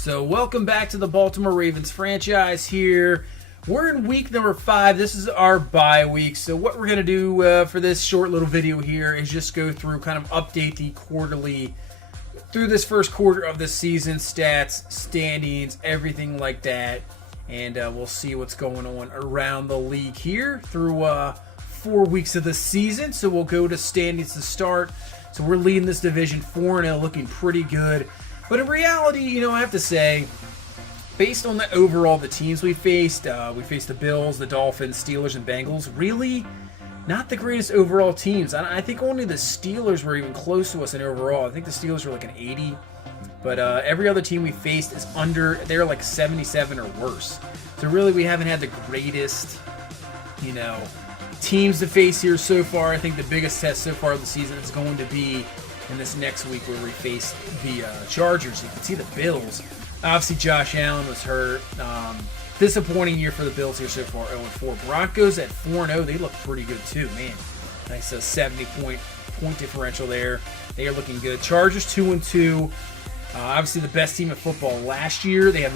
So welcome back to the Baltimore Ravens franchise here. We're in week number 5. This is our bye week. So what we're going to do for this short little video here is just go through, kind of update the quarterly through this first quarter of the season, stats, standings, everything like that. And we'll see what's going on around the league here through 4 weeks of the season. So we'll go to standings to start. So we're leading this division 4-0, looking pretty good. But in reality, I have to say, based on the teams we faced the Bills, the Dolphins, Steelers, and Bengals, really not the greatest overall teams. I think only the Steelers were even close to us in overall. I think the Steelers were like an 80. But every other team we faced is they're like 77 or worse. So really, we haven't had the greatest, teams to face here so far. I think the biggest test so far of the season is going to be in this next week where we face the Chargers. You can see the Bills. Obviously, Josh Allen was hurt. Disappointing year for the Bills here so far, 0-4. Broncos at 4-0. They look pretty good too, man. Nice 70-point differential there. They are looking good. Chargers 2-2. Obviously, the best team in football last year. They have,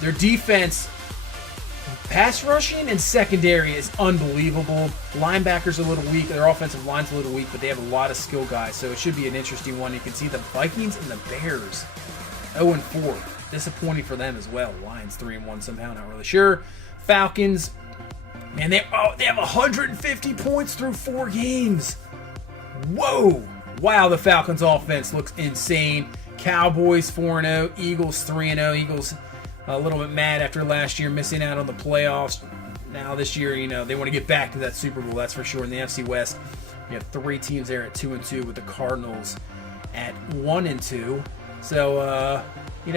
their defense, pass rushing and secondary is unbelievable. Linebackers a little weak. Their offensive line's a little weak, but they have a lot of skill guys, so it should be an interesting one. You can see the Vikings and the Bears 0-4. Disappointing for them as well. Lions 3-1 somehow, not really sure. Falcons, man, they have 150 points through 4 games. Whoa! Wow, the Falcons offense looks insane. Cowboys 4-0. Eagles 3-0. Eagles a little bit mad after last year missing out on the playoffs. Now this year, they want to get back to that Super Bowl, that's for sure. In the NFC West, you have 3 teams there at 2-2 with the Cardinals at 1-2. So, you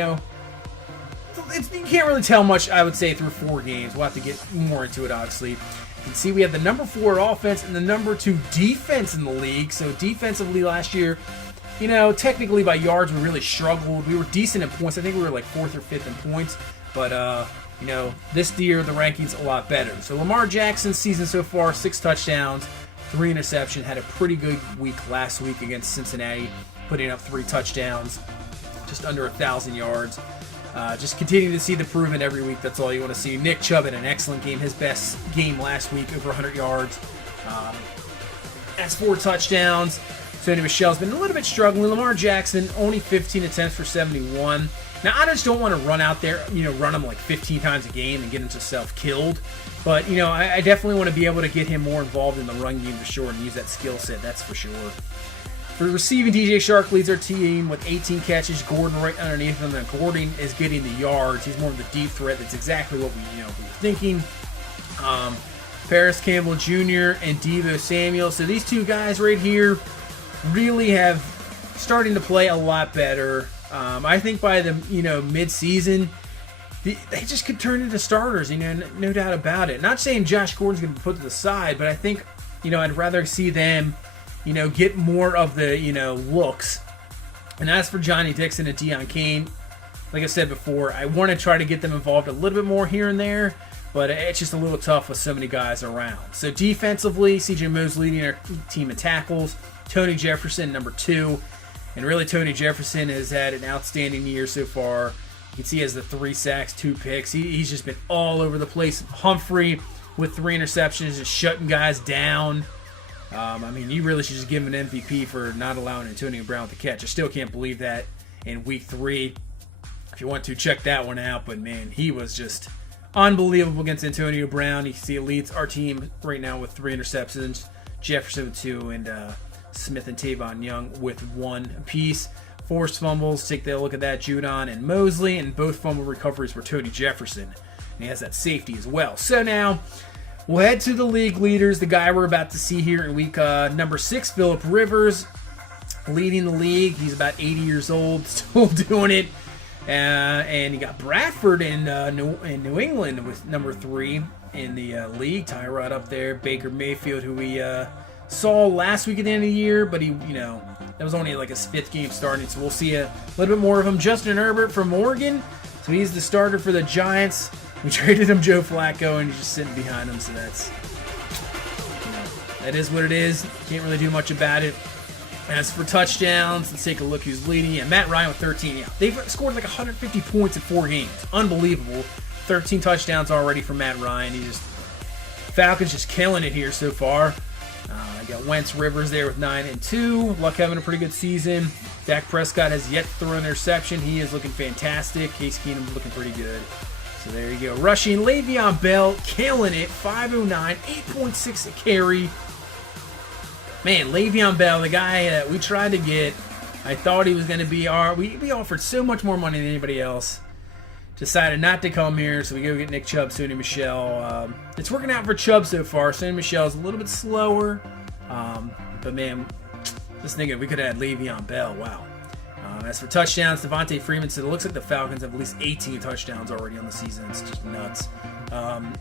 can't really tell much, I would say, through 4 games. We'll have to get more into it, obviously. You can see we have the number 4 offense and the number 2 defense in the league. So defensively last year, technically by yards we really struggled. We were decent in points. I think we were like 4th or 5th in points. But, this year the ranking's a lot better. So Lamar Jackson's season so far, 6 touchdowns, 3 interceptions. Had a pretty good week last week against Cincinnati, putting up 3 touchdowns, just under 1,000 yards. Just continuing to see the improvement every week. That's all you want to see. Nick Chubb had an excellent game. His best game last week, over 100 yards. That's 4 touchdowns. Sony Michel's been a little bit struggling. Lamar Jackson, only 15 attempts for 71. Now, I just don't want to run out there, run him like 15 times a game and get himself killed. But, I definitely want to be able to get him more involved in the run game for sure and use that skill set, that's for sure. For receiving, DJ Shark leads our team with 18 catches. Gordon right underneath him. And Gordon is getting the yards. He's more of the deep threat. That's exactly what we were thinking. Paris Campbell Jr. and Deebo Samuel. So these 2 guys right here really have starting to play a lot better. I think by the mid-season, they just could turn into starters. No doubt about it. Not saying Josh Gordon's going to be put to the side, but I think I'd rather see them get more of the looks. And as for Johnny Dixon and Deion Kane, like I said before, I want to try to get them involved a little bit more here and there, but it's just a little tough with so many guys around. So defensively, C.J. Mosley leading our team in tackles. Tony Jefferson, number 2. And really, Tony Jefferson has had an outstanding year so far. You can see he has the 3 sacks, 2 picks. He's just been all over the place. Humphrey with 3 interceptions, just shutting guys down. You really should just give him an MVP for not allowing Antonio Brown to catch. I still can't believe that in week 3. If you want to, check that one out. But, man, he was just unbelievable against Antonio Brown. You can see he leads our team right now with 3 interceptions. Jefferson with 2, and Smith and Tavon Young with 1 apiece. Forced fumbles, take a look at that, Judon and Mosley, and both fumble recoveries were Tony Jefferson. And he has that safety as well. So now, we'll head to the league leaders, the guy we're about to see here in week number 6, Phillip Rivers, leading the league. He's about 80 years old, still doing it. And you got Bradford in New England with number 3 in the league. Tyrod up there, Baker Mayfield, who we saw last week at the end of the year, but he, that was only like his 5th game starting, so we'll see a little bit more of him. Justin Herbert from Oregon, so he's the starter for the Giants. We traded him Joe Flacco, and he's just sitting behind him, so that is what it is. Can't really do much about it. As for touchdowns, let's take a look who's leading. Yeah, Matt Ryan with 13. Yeah, they've scored like 150 points in 4 games. Unbelievable. 13 touchdowns already for Matt Ryan. Falcons just killing it here so far. I got Wentz, Rivers there with 9 and 2. Luck having a pretty good season. Dak Prescott has yet to throw an interception. He is looking fantastic. Case Keenum looking pretty good. So there you go. Rushing, Le'Veon Bell killing it. 509, 8.6 a carry. Man, Le'Veon Bell, the guy that we tried to get, I thought he was going to be we offered so much more money than anybody else. Decided not to come here, so we go get Nick Chubb, Sony Michel. It's working out for Chubb so far. Sony Michel is a little bit slower. But man, just thinking we could have had Le'Veon Bell. Wow. As for touchdowns, Devontae Freeman said it looks like the Falcons have at least 18 touchdowns already on the season. It's just nuts.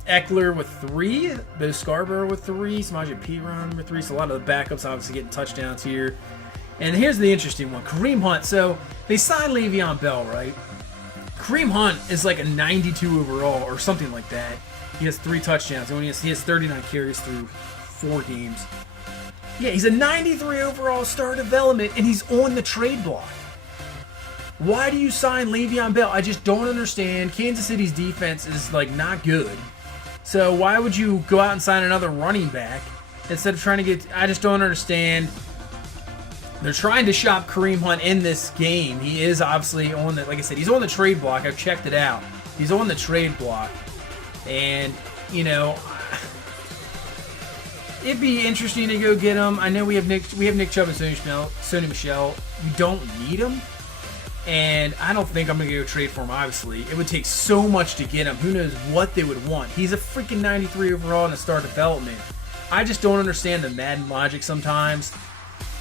Eckler with 3, Bo Scarborough with 3, Samaje Perine with 3. So a lot of the backups obviously getting touchdowns here. And here's the interesting one, Kareem Hunt. So they signed Le'Veon Bell, right? Kareem Hunt is like a 92 overall or something like that. He has 3 touchdowns. He has 39 carries through 4 games. Yeah, he's a 93 overall star development, and he's on the trade block. Why do you sign Le'Veon Bell? I just don't understand. Kansas City's defense is like not good. So why would you go out and sign another running back instead of trying to get... I just don't understand. They're trying to shop Kareem Hunt in this game. He is obviously on the... Like I said, he's on the trade block. I've checked it out. He's on the trade block. And, you know... It'd be interesting to go get him. I know we have Nick Chubb and Sony Michel. We don't need him. And I don't think I'm going to go trade for him, obviously. It would take so much to get him. Who knows what they would want. He's a freaking 93 overall in a star development. I just don't understand the Madden logic sometimes.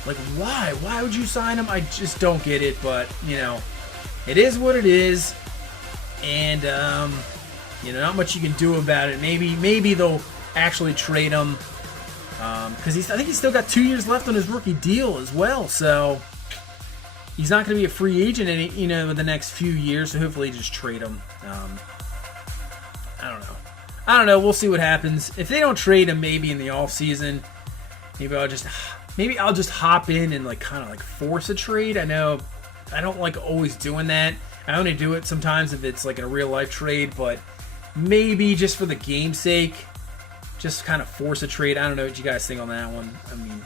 Like, why? Why would you sign him? I just don't get it. But, you know, it is what it is. And, you know, not much you can do about it. Maybe they'll actually trade him. Because I think he's still got 2 years left on his rookie deal as well, so he's not going to be a free agent in the next few years. So hopefully, just trade him. I don't know. We'll see what happens. If they don't trade him, maybe in the off season, maybe I'll just hop in and like kind of like force a trade. I know I don't like always doing that. I only do it sometimes if it's like a real life trade, but maybe just for the game's sake. Just kind of force a trade. I don't know what you guys think on that one. I mean,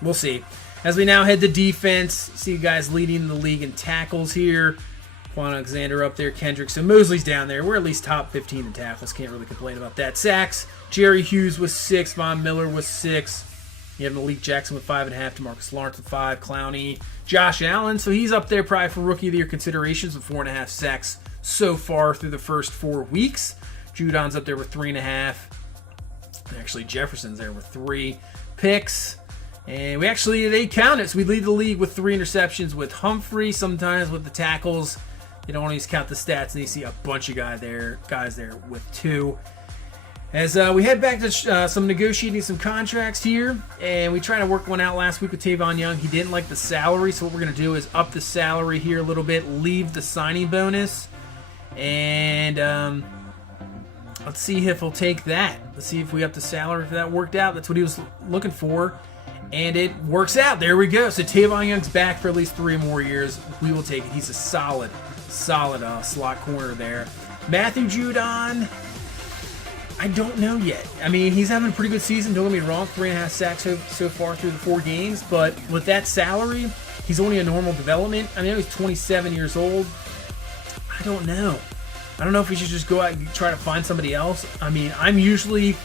we'll see. As we now head to defense, see you guys leading the league in tackles here. Quan Alexander up there, Kendrick. So Mosley's down there. We're at least top 15 in tackles. Can't really complain about that. Sacks, Jerry Hughes with 6. Von Miller with 6. You have Malik Jackson with 5.5. DeMarcus Lawrence with 5. Clowney. Josh Allen. So he's up there probably for Rookie of the Year considerations with 4.5 sacks so far through the first 4 weeks. Judon's up there with 3.5. Actually, Jefferson's there with 3 picks. And they count it. So we lead the league with 3 interceptions with Humphrey. Sometimes with the tackles, they don't always count the stats. And you see a bunch of guys there with 2. As we head back to some negotiating some contracts here. And we tried to work one out last week with Tavon Young. He didn't like the salary. So what we're going to do is up the salary here a little bit. Leave the signing bonus. And... let's see if he'll take that. Let's see if we up the salary if that worked out. That's what he was looking for. And it works out. There we go. So Tavon Young's back for at least 3 more years. We will take it. He's a solid slot corner there. Matthew Judon, I don't know yet. I mean, he's having a pretty good season. Don't get me wrong. 3.5 sacks so far through the 4 games. But with that salary, he's only a normal development. I mean, he's 27 years old. I don't know. I don't know if we should just go out and try to find somebody else. I mean, I'm usually,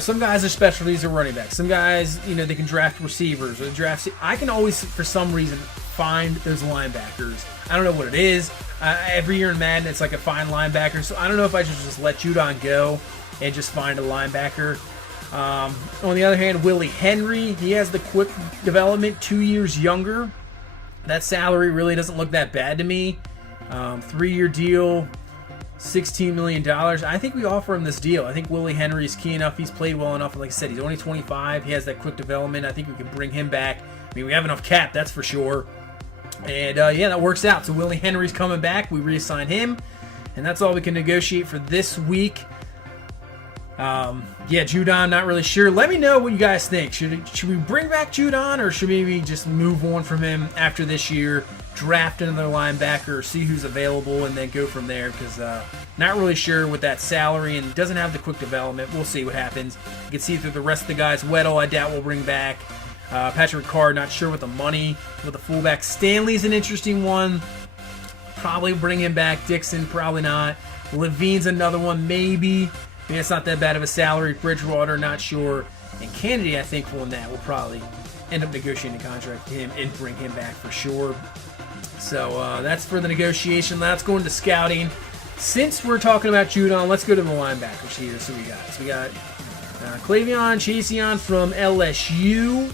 some guys are specialties are running backs. Some guys, they can draft receivers or I can always, for some reason, find those linebackers. I don't know what it is. Every year in Madden, it's like a fine linebacker. So I don't know if I should just let Judon go and just find a linebacker. On the other hand, Willie Henry, he has the quick development, 2 years younger. That salary really doesn't look that bad to me. 3-year deal, $16 million. I think we offer him this deal. I think Willie Henry is key enough. He's played well enough. Like I said, he's only 25. He has that quick development. I think we can bring him back. I mean, we have enough cap, that's for sure. And, that works out. So Willie Henry's coming back. We reassign him. And that's all we can negotiate for this week. Yeah, Judon, not really sure. Let me know what you guys think. Should we bring back Judon, or should we maybe just move on from him after this year, draft another linebacker, see who's available, and then go from there? Because not really sure with that salary, and doesn't have the quick development. We'll see what happens. You can see through the rest of the guys. Weddle, I doubt we'll bring back. Patrick Ricard, not sure with the money. With the fullback, Stanley's an interesting one. Probably bring him back. Dixon, probably not. Levine's another one, maybe. I mean, it's not that bad of a salary. Bridgewater, not sure. And Kennedy, I think, will probably end up negotiating a contract with him and bring him back for sure. So that's for the negotiation. Let's go into scouting. Since we're talking about Judon, let's go to the linebackers here. So we got Clavion Chaseon from LSU.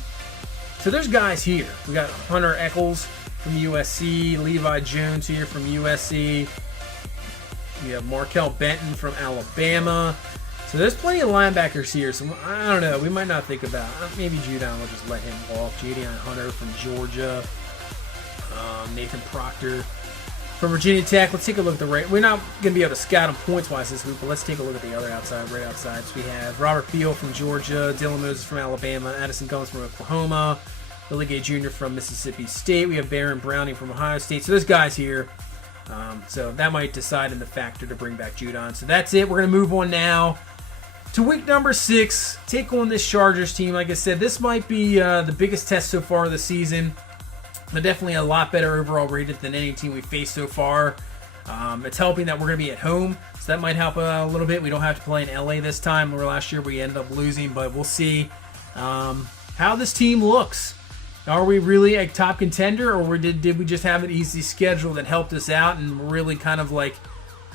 So there's guys here. We got Hunter Eccles from USC, Levi Jones here from USC. We have Markel Benton from Alabama. So there's plenty of linebackers here. So I don't know. We might not think about maybe Judon. We'll just let him walk. Jadion Hunter from Georgia. Nathan Proctor from Virginia Tech. Let's take a look at the rate. We're not going to be able to scout them points-wise this week, but let's take a look at the other outside, right outside. So we have Robert Field from Georgia, Dylan Moses from Alabama, Addison Gumbs from Oklahoma, Willie Gay Jr. from Mississippi State. We have Baron Browning from Ohio State. So there's guys here. So that might decide in the factor to bring back Judon. So that's it. We're going to move on now to week number 6. Take on this Chargers team. Like I said, this might be the biggest test so far of the season. But definitely a lot better overall rated than any team we've faced so far. It's helping that we're going to be at home, so that might help a little bit. We don't have to play in LA this time, where last year we ended up losing, but we'll see how this team looks. Are we really a top contender, or did we just have an easy schedule that helped us out and really kind of like,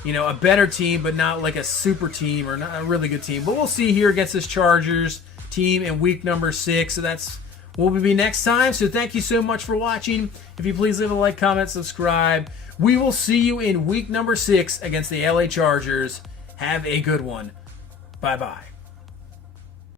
a better team, but not like a super team or not a really good team? But we'll see here against this Chargers team in week number 6. So that's what will be next time. So thank you so much for watching. If you please leave a like, comment, subscribe. We will see you in week number 6 against the LA Chargers. Have a good one. Bye-bye.